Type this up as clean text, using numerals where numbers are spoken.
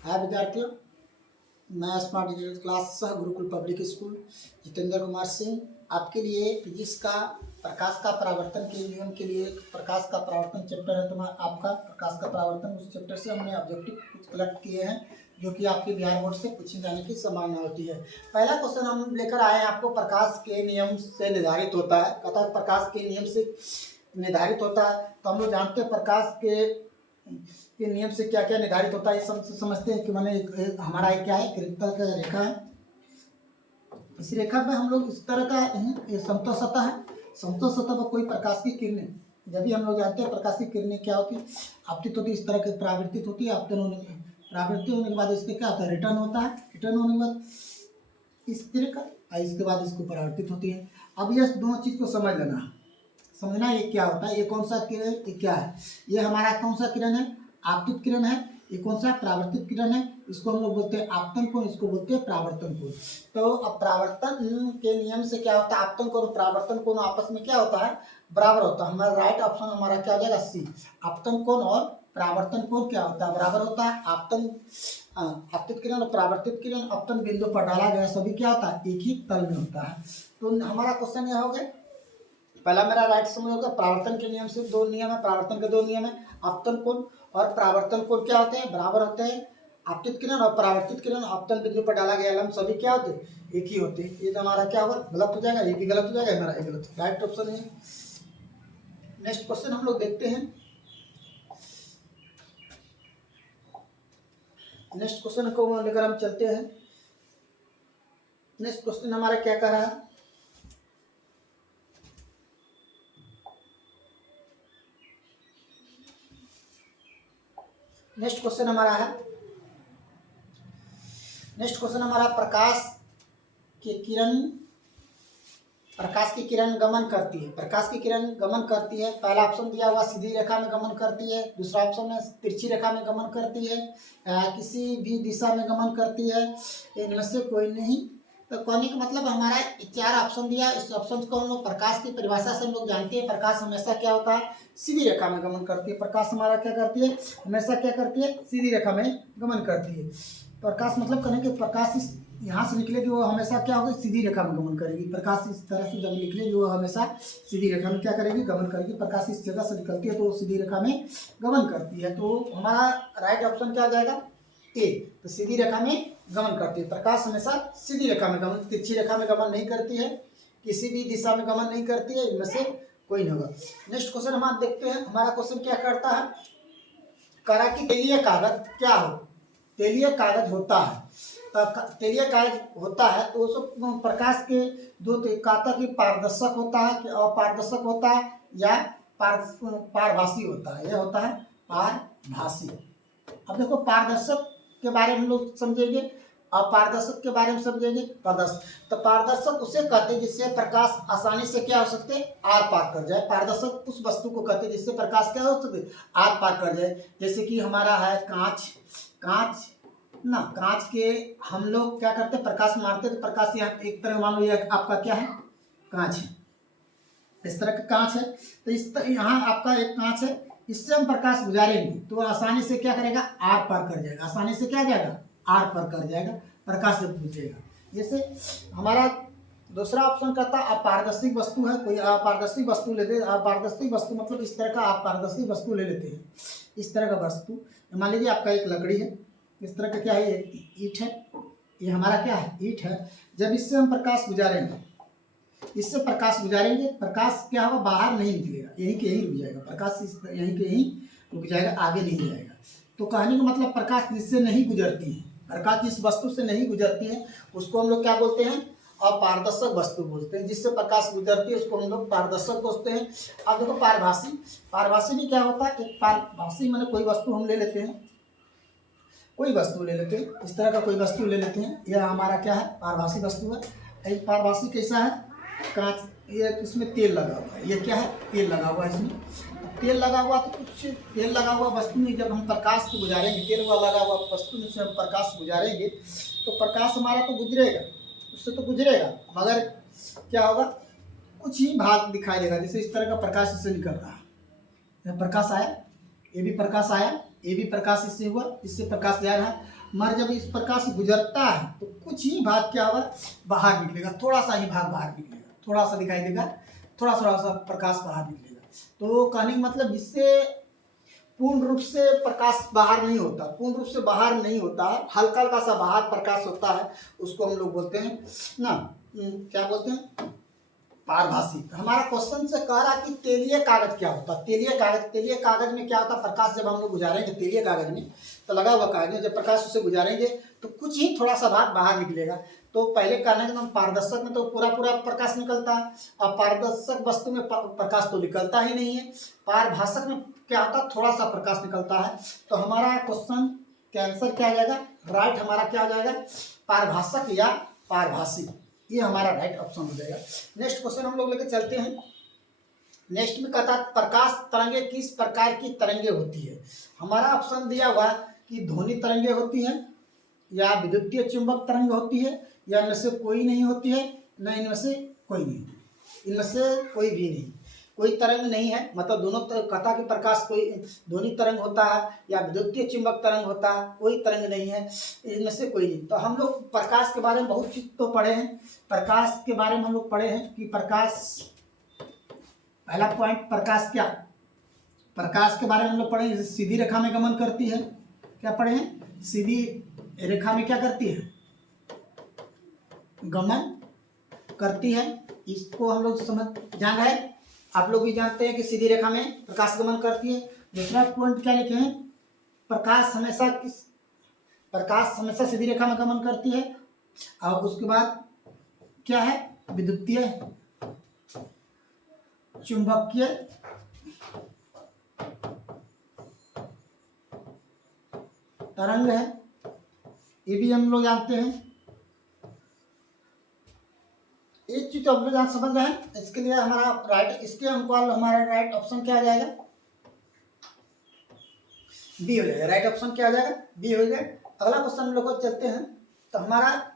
हाय विद्यार्थियों, मैं smart digital class Gurukul public school Jitendra Kumar Singh आपके लिए फिजिक्स का प्रकाश का परावर्तन के नियम के लिए प्रकाश का परावर्तन चैप्टर है। तो मैं आपका प्रकाश का परावर्तन उस चैप्टर से हमने ऑब्जेक्टिव कुछ कलेक्ट किए हैं जो कि आपके बिहार बोर्ड से पूछे जाने की संभावना होती है। पहला क्वेश्चन हम लेकर आए हैं आपको, प्रकाश के नियम से निर्धारित होता है। कहता है प्रकाश के नियम से निर्धारित होता है। तो हम लोग जानते हैं प्रकाश के नियम से क्या क्या निर्धारित होता है। ये समझते हैं कि मैंने हमारा एक क्या है, कृत्तल का रेखा है। इस रेखा में हम लोग इस तरह का ये समतल सतह है। समतल सतह पर कोई प्रकाश की किरणें, जब भी हम लोग जानते हैं प्रकाश की किरणें क्या होती है, आपतित होती है, इस तरह की परावर्तित होती है। आपतन होने परावर्तित होने के बाद इसके क्या होता है, रिटर्न होता है। रिटर्न होने के बाद इस तरह का, इसके बाद इसको परावर्तित होती है। अब ये दोनों चीज को समझ लेना, समझना ये क्या होता है। ये कौन सा किरण, ये क्या है, ये हमारा कौन सा किरण है, आपतित किरण है। ये कौन सा परावर्तित किरण है, इसको हम लोग बोलते हैं आपतन कोण, इसको बोलते हैं परावर्तन कोण। तो अब परावर्तन के नियम से क्या होता है, आपतन कोण और परावर्तन कोण आपस में क्या होता है, बराबर होता है। हमारा राइट ऑप्शन हमारा क्या हो जाएगा, सी। आपतन कोण और परावर्तन कोण क्या होता है, बराबर होता है। आपतित किरण और परावर्तित किरण आपतन बिंदु पर डाला गया सभी क्या होता है, एक ही तल में होता है। तो हमारा क्वेश्चन यह हो गया, पहला मेरा राइट समझ होगा। परावर्तन के नियम से दो नियम है, परावर्तन के दो नियम है। आपतन कोण और परावर्तन कोण क्या होते हैं, बराबर होते हैं। आपतित किरण और परावर्तित किरण आपतन बिंदु पर डाला गया लंब सभी क्या होते हैं, एक ही होते हैं। ये तो हमारा क्या होगा, गलत हो जाएगा, ये भी गलत हो जाएगा, हमारा ये गलत हो। राइट ऑप्शन है। नेक्स्ट क्वेश्चन हम लोग देखते हैं। नेक्स्ट क्वेश्चन को लेकर हम चलते हैं। नेक्स्ट क्वेश्चन हमारा क्या कह रहा है, नेक्स्ट क्वेश्चन हमारा है, नेक्स्ट क्वेश्चन हमारा प्रकाश की किरण गमन करती है। प्रकाश की किरण गमन करती है। पहला ऑप्शन दिया हुआ सीधी रेखा में गमन करती है, दूसरा ऑप्शन है तिरछी रेखा में गमन करती है, किसी भी दिशा में गमन करती है, इनमें से कोई नहीं। तो कहने का मतलब हमारा चार ऑप्शन दिया। इस ऑप्शन को हम लोग प्रकाश की परिभाषा से हम लोग जानते हैं, प्रकाश हमेशा क्या होता है, सीधी रेखा में गमन करती है। प्रकाश हमारा क्या करती है, हमेशा क्या करती है, सीधी रेखा में गमन करती है। प्रकाश मतलब कहने के प्रकाश इस यहाँ से निकलेगी वो हमेशा क्या होगी, सीधी रेखा में गमन करेगी। प्रकाश इस तरह से जब निकलेगी वो हमेशा सीधी रेखा में क्या करेगी, गमन करेगी। प्रकाश इस जगह से निकलती है तो वो सीधी रेखा में गमन करती है। तो हमारा राइट ऑप्शन क्या आ जाएगा, ए। तो सीधी रेखा में गमन करती है। प्रकाश हमेशा सीधी रेखा में गमन, तिरछी रेखा में गमन नहीं करती है, किसी भी दिशा में गमन नहीं करती है, इनमें से कोई नहीं होगा। नेक्स्ट क्वेश्चन हम देखते हैं। हमारा क्वेश्चन क्या करता है, करा कि तेलीय कागज क्या हो, तेलीय कागज होता है। तेलीय कागज होता है तो उसको प्रकाश के दो काता की पारदर्शक होता है कि अपारदर्शक होता है या पारभासी होता है। यह होता है पारभासी। अब देखो पारदर्शक के बारे में हम लोग समझेंगे, अपारदर्शक के बारे में समझेंगे। पारदर्शक, तो पारदर्शक उसे कहते हैं जिससे प्रकाश आसानी से क्या हो सकते हैं, आर पार कर जाए। पारदर्शक उस वस्तु को कहते हैं जिससे प्रकाश क्या हो सकते, आर पार कर जाए। जैसे कि हमारा है कांच, कांच ना, कांच के हम लोग क्या करते हैं, प्रकाश मारते हैं तो प्रकाश यहाँ एक तरह मान लो ये आपका क्या है, कांच है, इस तरह का कांच है। तो इस यहाँ आपका एक कांच है, इससे हम प्रकाश गुजारेंगे तो आसानी से क्या करेगा, आर पार कर जाएगा। आसानी से क्या जाएगा, आर पार कर जाएगा, प्रकाश से पूछेगा। जैसे हमारा दूसरा ऑप्शन कहता है अपारदर्शी वस्तु है। कोई अपारदर्शी वस्तु लेते हैं, अपारदर्शी वस्तु मतलब इस तरह का अपारदर्शी वस्तु ले लेते हैं, इस तरह का वस्तु। मान लीजिए आपका एक लकड़ी है, इस तरह का क्या है, एक ईंट है, ये हमारा क्या है, ईंट है। जब इससे हम प्रकाश गुजारेंगे, इससे प्रकाश गुजारेंगे, प्रकाश क्या होगा, बाहर नहीं निकलेगा, यहीं के यहीं रुक जाएगा। प्रकाश यहीं के यहीं रुक जाएगा, आगे नहीं जाएगा। तो कहने का मतलब प्रकाश जिससे नहीं गुजरती है, प्रकाश जिस वस्तु से नहीं गुजरती है उसको हम लोग क्या बोलते हैं, अपारदर्शक वस्तु बोलते हैं। जिससे प्रकाश गुजरती है उसको हम लोग पारदर्शक बोलते हैं। अब देखो पारभासी, पारभासी भी क्या होता है, एक पारभासी मैंने कोई वस्तु हम ले लेते हैं, कोई वस्तु ले लेते हैं, इस तरह का कोई वस्तु ले लेते हैं, यह हमारा क्या है, पारभासी वस्तु है। एक पारभासी कैसा है, कांच, ये इसमें तेल लगा हुआ है, ये क्या है, तेल लगा हुआ है। इसमें तेल लगा हुआ तो कुछ तेल लगा हुआ वस्तु में जब हम प्रकाश को गुजारेंगे, तेल हुआ लगा हुआ वस्तु में से हम प्रकाश गुजारेंगे तो प्रकाश हमारा तो गुजरेगा, उससे तो गुजरेगा, मगर क्या होगा, कुछ ही भाग दिखाई देगा। जैसे इस तरह का प्रकाश इससे निकल रहा है, प्रकाश आया, ये भी प्रकाश आया, ये भी प्रकाश इससे हुआ, इससे प्रकाश जा रहा है। मर जब इस प्रकार से गुजरता है तो कुछ ही भाग क्या होगा, बाहर निकलेगा, थोड़ा सा ही भाग बाहर निकलेगा, थोड़ा सा दिखाई देगा, थोड़ा थोड़ा सा प्रकाश बाहर निकलेगा। तो कहने का मतलब जिससे पूर्ण रूप से प्रकाश बाहर नहीं होता, पूर्ण रूप से बाहर नहीं होता, हल्का हल्का सा बाहर प्रकाश होता है, उसको हम लोग बोलते हैं ना, क्या बोलते हैं, पारभासी। हमारा क्वेश्चन से कह रहा कि तेलीय कागज क्या होता है। तेलीय कागज में क्या होता है, प्रकाश जब हम लोग गुजारेंगे तेलीय कागज में, तो लगा हुआ कागज में जब प्रकाश उसे गुजारेंगे तो कुछ ही थोड़ा सा भाग बाहर निकलेगा। तो पहले कहने के नाम पारदर्शक में तो पूरा पूरा प्रकाश निकलता है, और पारदर्शक वस्तु में प्रकाश तो निकलता ही नहीं है। पारभाषक में क्या होता है, थोड़ा सा प्रकाश निकलता है। तो हमारा क्वेश्चन का आंसर क्या आ जाएगा, राइट हमारा क्या आ जाएगा, पारभाषक या पारभासी, ये हमारा राइट ऑप्शन हो जाएगा। नेक्स्ट क्वेश्चन हम लोग लेके चलते हैं। नेक्स्ट में कहता है प्रकाश तरंगे किस प्रकार की तरंगे होती है। हमारा ऑप्शन दिया हुआ कि ध्वनि तरंगे होती हैं, या विद्युतीय चुंबक तरंग होती है, या इनमें से कोई नहीं होती है, न इनमें से कोई नहीं, इनमें से कोई भी नहीं, कोई तरंग नहीं है। मतलब दोनों कहता कि प्रकाश कोई ध्वनि तरंग होता है या विद्युतीय चुंबक तरंग होता है, कोई तरंग नहीं है, इनमें से कोई नहीं। तो हम लोग प्रकाश के बारे में बहुत चीज तो पढ़े हैं, प्रकाश के बारे में हम लोग पढ़े हैं कि प्रकाश, पहला पॉइंट प्रकाश क्या, प्रकाश के बारे में हम लोग पढ़े हैं, सीधी रेखा में गमन करती है। क्या पढ़े हैं, सीधी रेखा में क्या करती है, गमन करती है। इसको हम लोग समझ जान रहे हैं, आप लोग भी जानते हैं कि सीधी रेखा में प्रकाश गमन करती है। दूसरा पॉइंट क्या लिखे हैं, प्रकाश हमेशा सीधी रेखा में गमन करती है। और उसके बाद क्या है, विद्युतीय चुंबकीय तरंग है, ये भी हम लोग जानते हैं। एक चीज तो हम लोग समझ रहे हैं, इसके लिए हमारा राइट, इसके हमको हमारा राइट ऑप्शन क्या आ जाएगा, बी हो जाएगा। राइट ऑप्शन क्या आ जाएगा, बी हो जाएगा। अगला क्वेश्चन हम लोग को चलते हैं। तो हमारा